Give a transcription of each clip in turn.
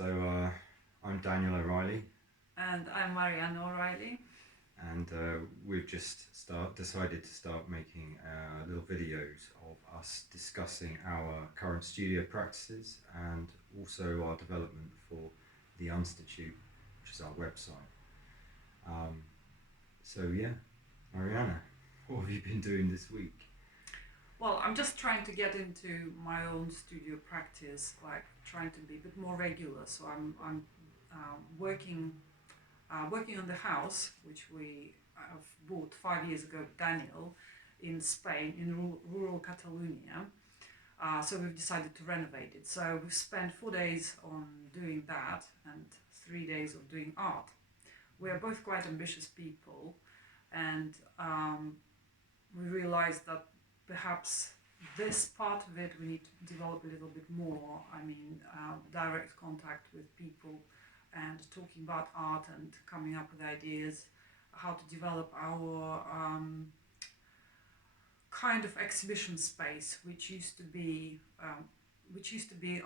I'm Daniel O'Reilly, And I'm Marianna O'Reilly. and we've just decided to start making little videos of us discussing our current studio practices and also our development for the Unstitute, which is our website. Um, yeah, Marianna, what have you been doing this week? Well, I'm just trying to get into my own studio practice, like trying to be a bit more regular. So I'm working on the house which we have bought 5 years ago, with Daniel, in Spain, in rural Catalonia. So we've decided to renovate it. So we've spent 4 days on doing that and 3 days of doing art. We are both quite ambitious people, and we realized that perhaps this part of it we need to develop a little bit more. I mean, direct contact with people and talking about art and coming up with ideas, how to develop our kind of exhibition space, which used to be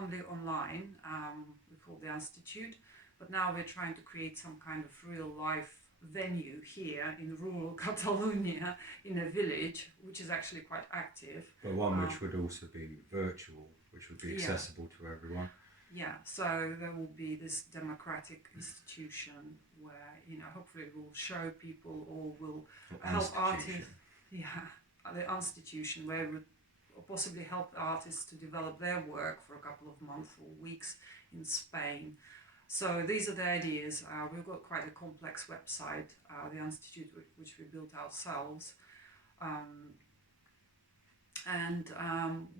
only online. We call the Institute, but now we're trying to create some kind of real life venue here in rural Catalonia, in a village which is actually quite active. But one which would also be virtual, which would be Yeah. accessible to everyone. Yeah, so there will be this democratic institution where, hopefully it will show people or will Or help institution. artists. Yeah, the institution where it would possibly help artists to develop their work for a couple of months or weeks in Spain. So these are the ideas. We've got quite a complex website, the Institute, which we built ourselves. And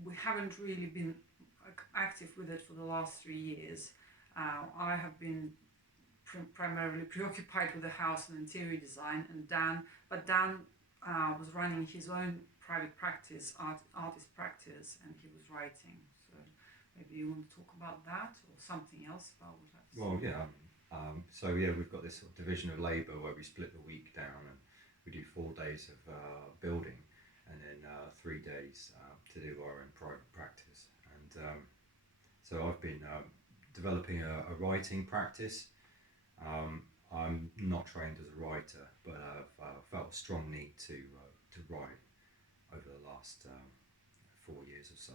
we haven't really been active with it for the last 3 years. I have been primarily preoccupied with the house and interior design, and Dan was running his own private practice, artist practice, and he was writing. So maybe you want to talk about that or something else about what I've Well, yeah. We've got this sort of division of labour where we split the week down, and we do 4 days of building, and then 3 days to do our own private practice. And so I've been developing a writing practice. I'm not trained as a writer, but I've felt a strong need to write over the last 4 years or so,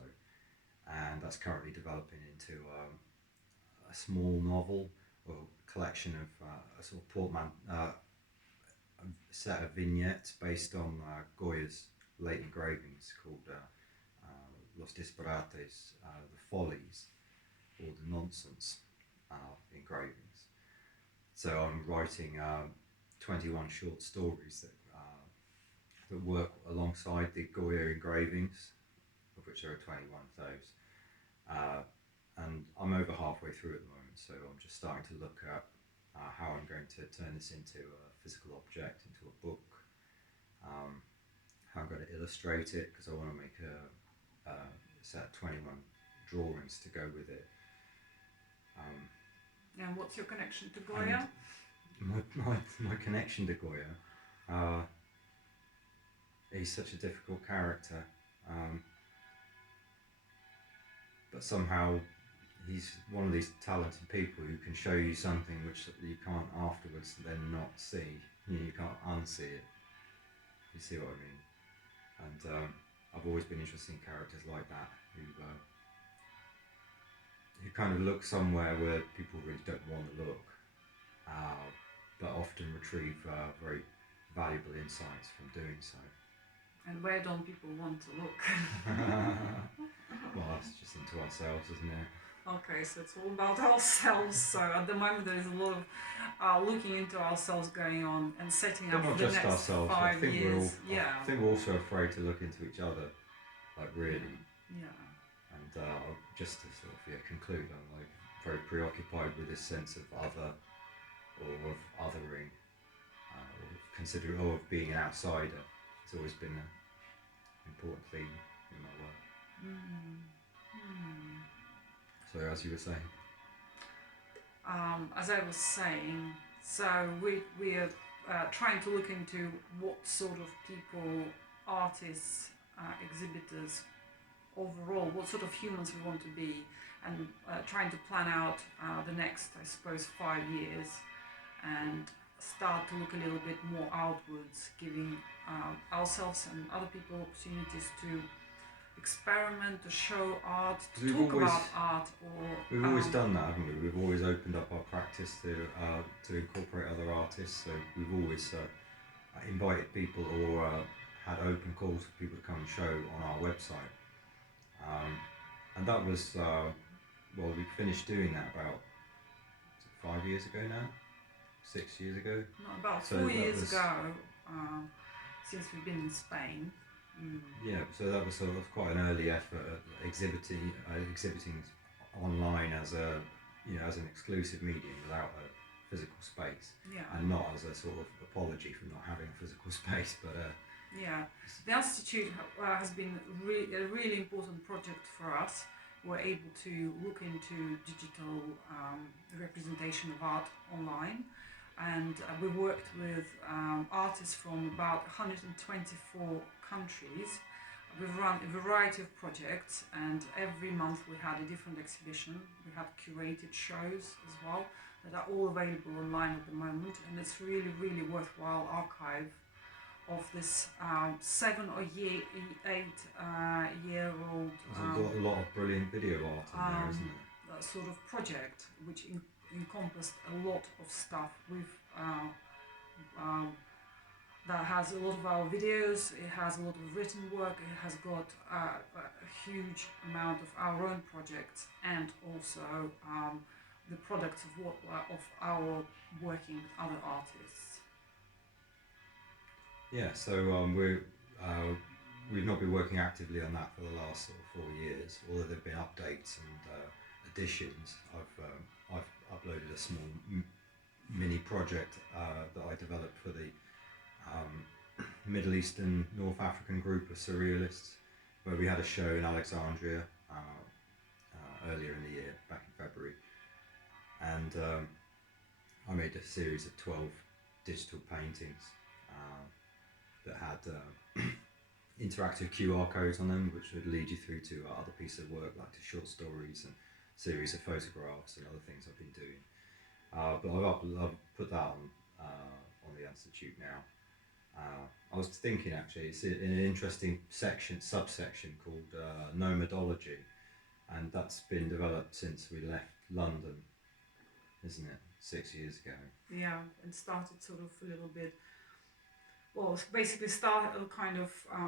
and that's currently developing into a small novel or collection of a sort of a set of vignettes based on Goya's late engravings called Los Disparates, the Follies, or the Nonsense engravings. So I'm writing 21 short stories that work alongside the Goya engravings, of which there are 21 of those. And I'm over halfway through at the moment, so I'm just starting to look at how I'm going to turn this into a physical object, into a book, how I'm going to illustrate it, because I want to make a set of 21 drawings to go with it. And what's your connection to Goya? My connection to Goya, he's such a difficult character, but somehow he's one of these talented people who can show you something which you can't afterwards then not see. You can't unsee it. You see what I mean? And I've always been interested in characters like that who kind of look somewhere where people really don't want to look, but often retrieve very valuable insights from doing so. And where don't people want to look? Well, that's just into ourselves, isn't it? Okay, so it's all about ourselves. So at the moment there is a lot of looking into ourselves going on and setting up But not for the just next ourselves. 5 years. I think we're also afraid to look into each other, like really. Yeah. And just to sort of conclude, I'm like very preoccupied with this sense of other, or of othering, or of being an outsider. It's always been an important theme in my work. So as you were saying. As I was saying, so we are trying to look into what sort of people, artists, exhibitors overall what sort of humans we want to be, and trying to plan out the next, I suppose, 5 years, and start to look a little bit more outwards, giving ourselves and other people opportunities to experiment, to show art, to We've talk always- about art, or We've always done that, haven't we? We've always opened up our practice to incorporate other artists. So we've always invited people or had open calls for people to come and show on our website. And that was well, we finished doing that about 5 years ago now, 6 years ago. not about So 4 that years was- ago, since we've been in Spain. Yeah, so that was sort of quite an early effort at exhibiting online as a as an exclusive medium without a physical space, Yeah. and not as a sort of apology for not having a physical space, but Yeah, the Institute has been a really important project for us. We're able to look into digital representation of art online, and we worked with artists from about 124 countries. We've run a variety of projects, and every month we had a different exhibition. We had curated shows as well that are all available online at the moment, and it's really, really worthwhile archive of this 7 or 8 year old there's a lot of brilliant video art in there, isn't there? sort of project which encompassed a lot of stuff. That has a lot of our videos, it has a lot of written work, it has got a huge amount of our own projects, and also the products of our working with other artists. Yeah, so we've not been working actively on that for the last sort of 4 years, although there've been updates and additions. I've uploaded a small mini project that I developed for the Middle Eastern North African group of surrealists, where we had a show in Alexandria earlier in the year, back in February, and I made a series of 12 digital paintings that had interactive QR codes on them, which would lead you through to other pieces of work, like to short stories and series of photographs and other things I've been doing. But I've put that on the Institute now. I was thinking, actually, it's in an interesting subsection called nomadology, and that's been developed since we left London, isn't it? 6 years ago. Yeah, and started sort of a little bit. Well, basically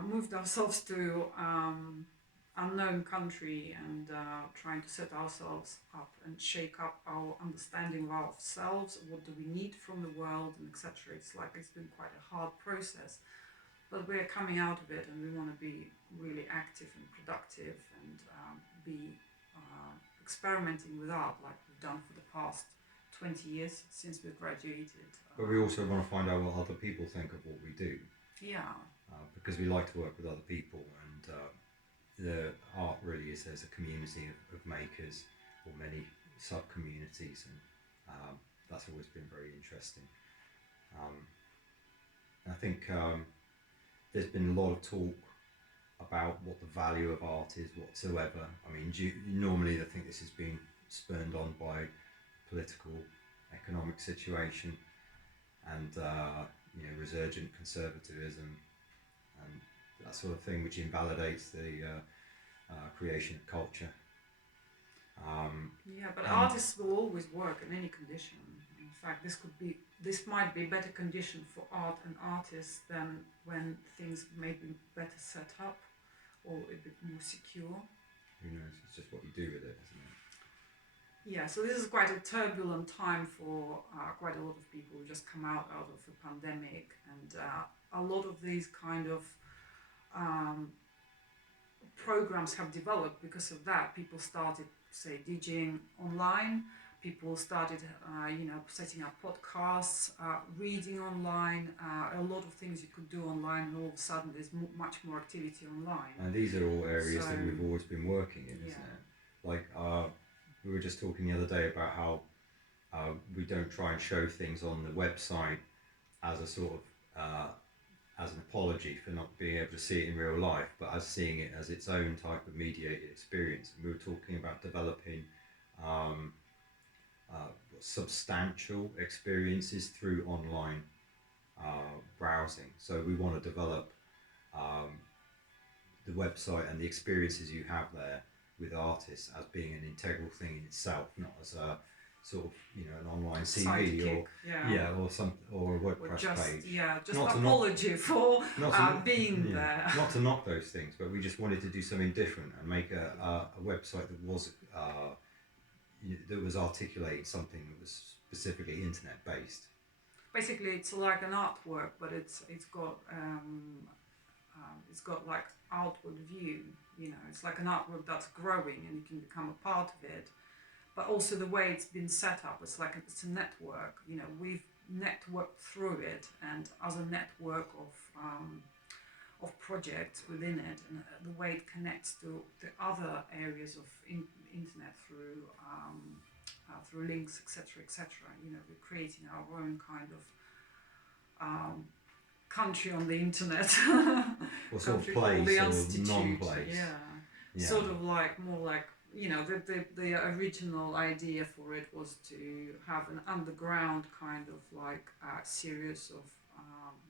moved ourselves to unknown country, and trying to set ourselves up and shake up our understanding of ourselves. What do we need from the world, and etc. It's been quite a hard process, but we're coming out of it, and we want to be really active and productive, and be experimenting with art like we've done for the past 20 years since we graduated. But we also want to find out what other people think of what we do. Yeah. Because we like to work with other people, and the art really is, there's a community of makers, or many sub-communities, and that's always been very interesting. I think there's been a lot of talk about what the value of art is whatsoever. I mean, normally I think this has been spurned on by political, economic situation, and resurgent conservatism and that sort of thing, which invalidates the creation of culture. But artists will always work in any condition. In fact, this might be a better condition for art and artists than when things may be better set up or a bit more secure. Who knows? It's just what you do with it, isn't it? Yeah, so this is quite a turbulent time for quite a lot of people who just come out of the pandemic, and a lot of these kind of programs have developed because of that. People started, say, DJing online. People started, setting up podcasts, reading online. A lot of things you could do online, and all of a sudden there's much more activity online. And these are all areas that we've always been working in, isn't it? Like we were just talking the other day about how we don't try and show things on the website as a sort of as an apology for not being able to see it in real life, but as seeing it as its own type of mediated experience. And we were talking about developing um, substantial experiences through online browsing. So we want to develop um, the website and the experiences you have there with artists as being an integral thing in itself, not as a sort of an online CV Sidekick, yeah. or a Or WordPress just page. just Not to apology for not to, being there. not to knock those things, but we just wanted to do something different and make a website that was articulating something that was specifically internet based. Basically, it's like an artwork, but it's got like outward view. It's like an artwork that's growing, and you can become a part of it. But also the way it's been set up, it's like it's a network. We've networked through it, and as a network of projects within it, and the way it connects to the other areas of internet through links, etc., etc. We're creating our own kind of country on the internet. Or sort of Country called place the or Unstitute. non-place. Yeah. Sort of like more like the original idea for it was to have an underground kind of like series of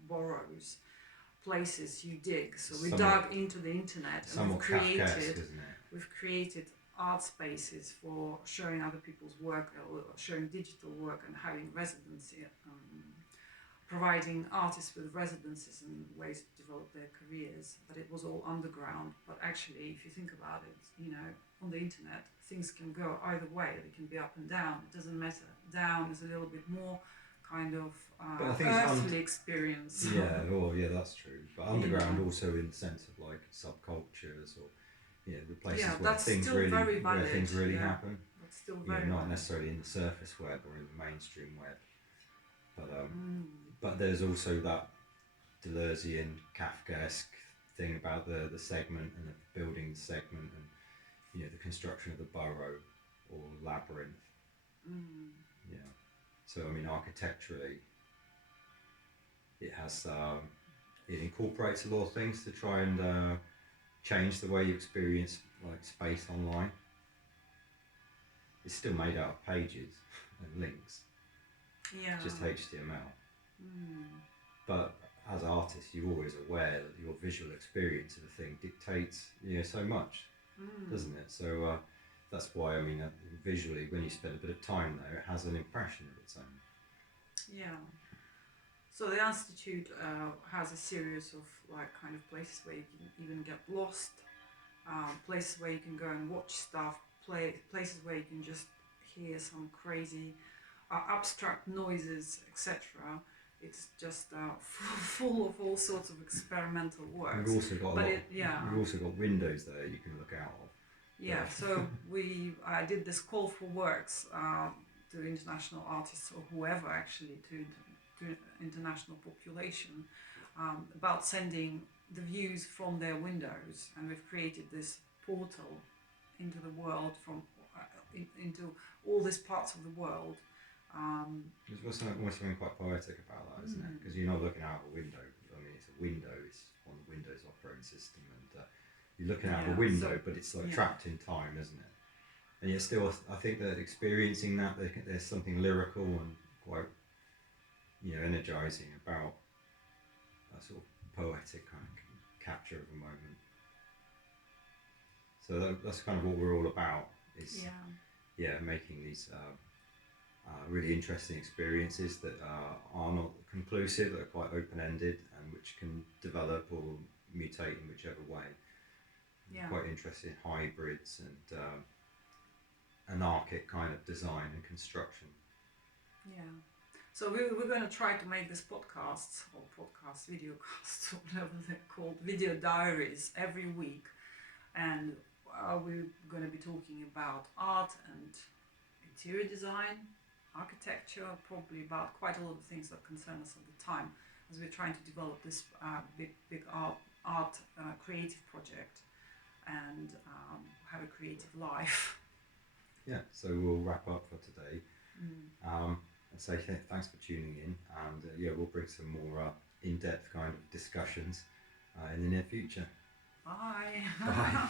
burrows, places you dig. So we dug into the internet and we've created art spaces for showing other people's work, or showing digital work, and having residency, providing artists with residencies and ways to develop their careers. But it was all underground. But actually, if you think about it, on the internet, things can go either way. They can be up and down. It doesn't matter. Down is a little bit more kind of earthly experience. Yeah, that's true. But underground also in the sense of like subcultures, or the places where things really happen. That's still very not valid. necessarily in the surface web or in the mainstream web. But there's also that Deleuzean, Kafkaesque thing about the segment and the building segment, and the construction of the burrow or labyrinth. Yeah. So architecturally, it has it incorporates a lot of things to try and change the way you experience like space online. It's still made out of pages and links. Yeah. Just HTML. But as artists, you're always aware that your visual experience of the thing dictates so much, doesn't it? So that's why visually, when you spend a bit of time there, it has an impression of its own. Yeah. So the Institute has a series of like kind of places where you can even get lost, places where you can go and watch stuff, places where you can just hear some crazy abstract noises, etc. It's just full of all sorts of experimental works. We've also got windows there you can look out of. Yeah, so I did this call for works to international artists, or whoever actually, to international population, about sending the views from their windows, and we've created this portal into the world, from into all these parts of the world. There's something quite poetic about that, isn't it? Because you're not looking out a window. It's a window. It's on the Windows operating system, and you're looking out of a window, but it's like trapped in time, isn't it? And yet still, I think that experiencing that, there's something lyrical and quite, energizing about that sort of poetic kind of capture of a moment. So that's kind of what we're all about. Is making these really interesting experiences that are not conclusive, that are quite open-ended, and which can develop or mutate in whichever way. Quite interested in hybrids and anarchic kind of design and construction. Yeah. So we're going to try to make this podcasts, or videocasts, or whatever they're called, video diaries, every week. And we're going to be talking about art and interior design, architecture, probably about quite a lot of things that concern us at the time, as we're trying to develop this big art creative project, and have a creative life. Yeah, so we'll wrap up for today. And say thanks for tuning in, and we'll bring some more in-depth kind of discussions in the near future. Bye. Bye.